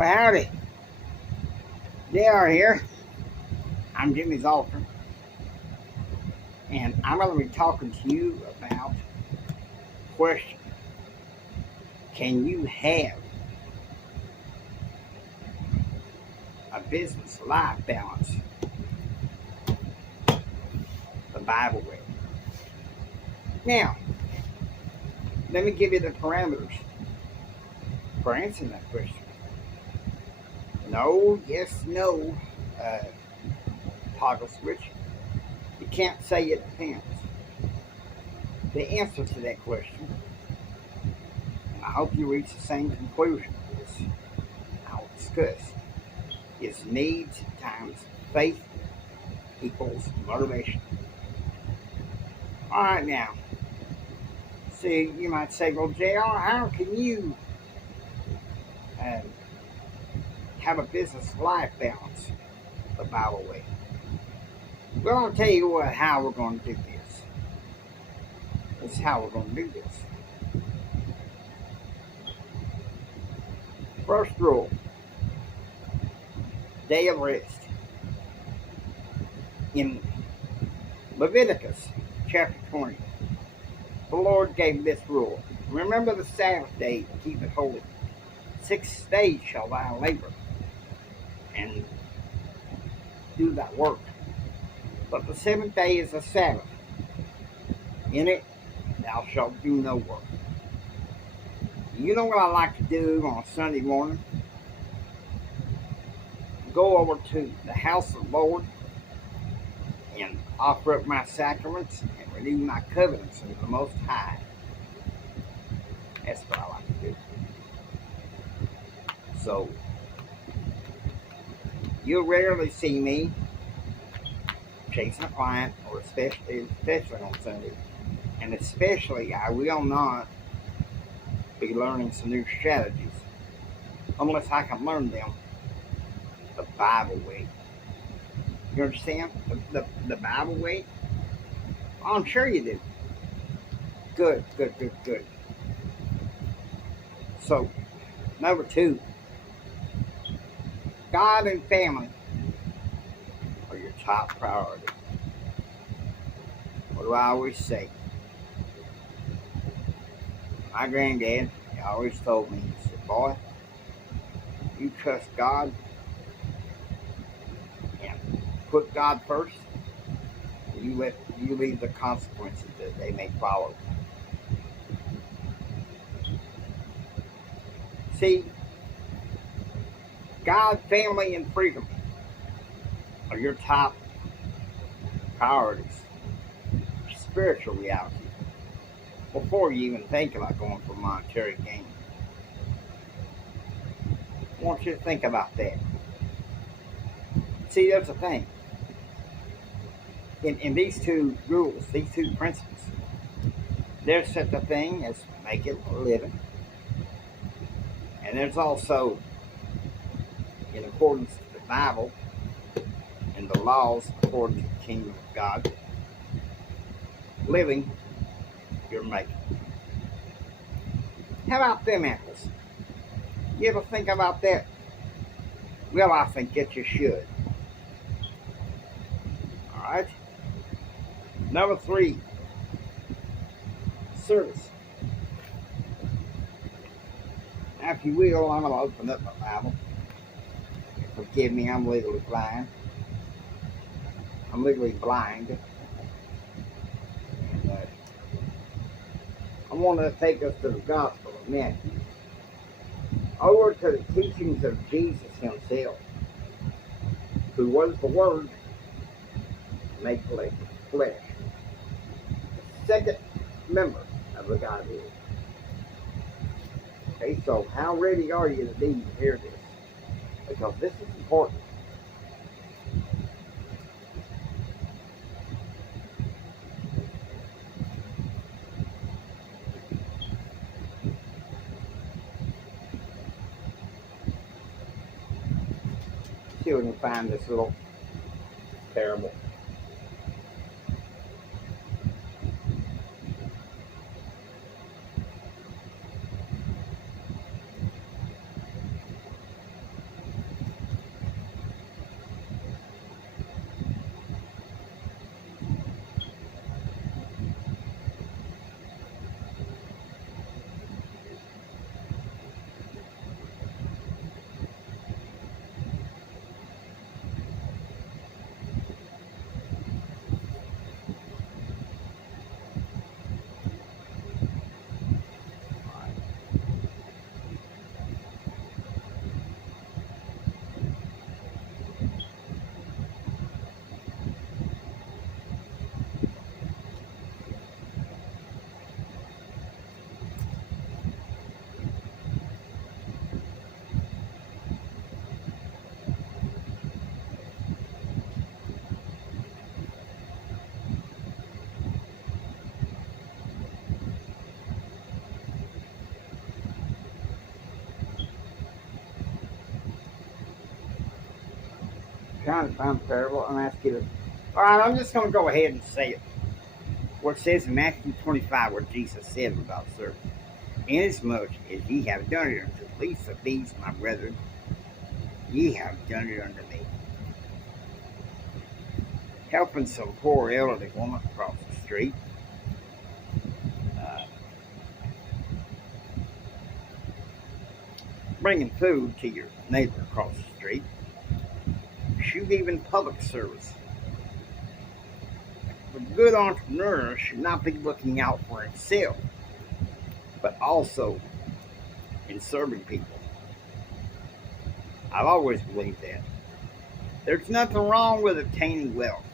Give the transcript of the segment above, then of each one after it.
Well, howdy. JR here. I'm Jimmy's altar. And I'm going to be talking to you about the question: can you have a business life balance the Bible way? Now, let me give you the parameters for answering that question. No, yes, no. Toggle switch. You can't say it depends. The answer to that question, and I hope you reach the same conclusion as I'll discuss, is needs times faith equals motivation. All right, now, see, you might say, well, JR, how can you uh, have a business life balance the Bible way? Well, I'll tell you how we're going to do this. This is how we're going to do this. First rule: day of rest. In Leviticus chapter 20, the Lord gave this rule: remember the Sabbath day to keep it holy. 6 days shall thou labor and do thy work, but the 7th day is a Sabbath. In it thou shalt do no work. You know what I like to do on a Sunday morning? Go over to the house of the Lord and offer up my sacraments and renew my covenants with the Most High. That's what I like to do. So, you'll rarely see me chasing a client, or especially on Sunday. And especially, I will not be learning some new strategies unless I can learn them the Bible way. You understand? The Bible way? Oh, I'm sure you do. Good. So, number 2, God and family are your top priority. What do I always say? My granddad always told me, he said, boy, you trust God and put God first, you leave the consequences that they may follow. See, God, family, and freedom are your top priorities. Spiritual reality. Before you even think about going for monetary gain, I want you to think about that. See, there's a thing. In these 2 rules, these 2 principles, there's such a thing as making a living. And there's also, in accordance with the Bible and the laws according to the kingdom of God, living you're making. How about them apples? You ever think about that? Well, I think that you should. All right. Number 3, service. Now, if you will, I'm going to open up my Bible. Forgive me, I'm legally blind. I'm legally blind. And I want to take us to the Gospel of Matthew. Over to the teachings of Jesus himself, who was the Word made flesh. The second member of the Godhead. Okay, so how ready are you to be to hear this? Because this is important. See if we can find this little parable. kind of find the parable and ask you to. All right, I'm just going to go ahead and say it. What it says in Matthew 25, what Jesus said about serving. Inasmuch as ye have done it unto the least of these, my brethren, ye have done it unto me. Helping some poor elderly woman across the street. Bringing food to your neighbor across the street. Shoot, even public service. A good entrepreneur should not be looking out for himself, but also in serving people. I've always believed that. There's nothing wrong with obtaining wealth,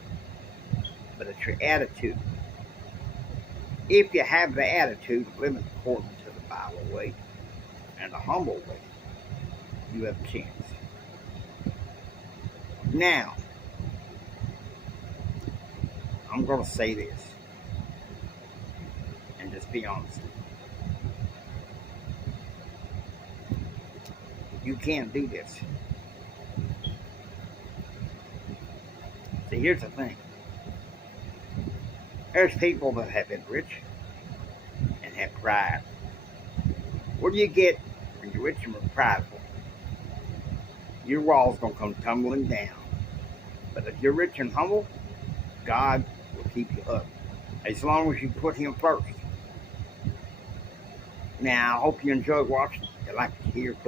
but it's your attitude. If you have the attitude of living according to the Bible way and the humble way, you have a chance. Now, I'm going to say this and just be honest. You can't do this. See, here's the thing. There's people that have been rich and have pride. What do you get when you're rich and prideful? Your wall's going to come tumbling down. But if you're rich and humble, God will keep you up as long as you put Him first. Now, I hope you enjoyed watching. If you'd like to hear, please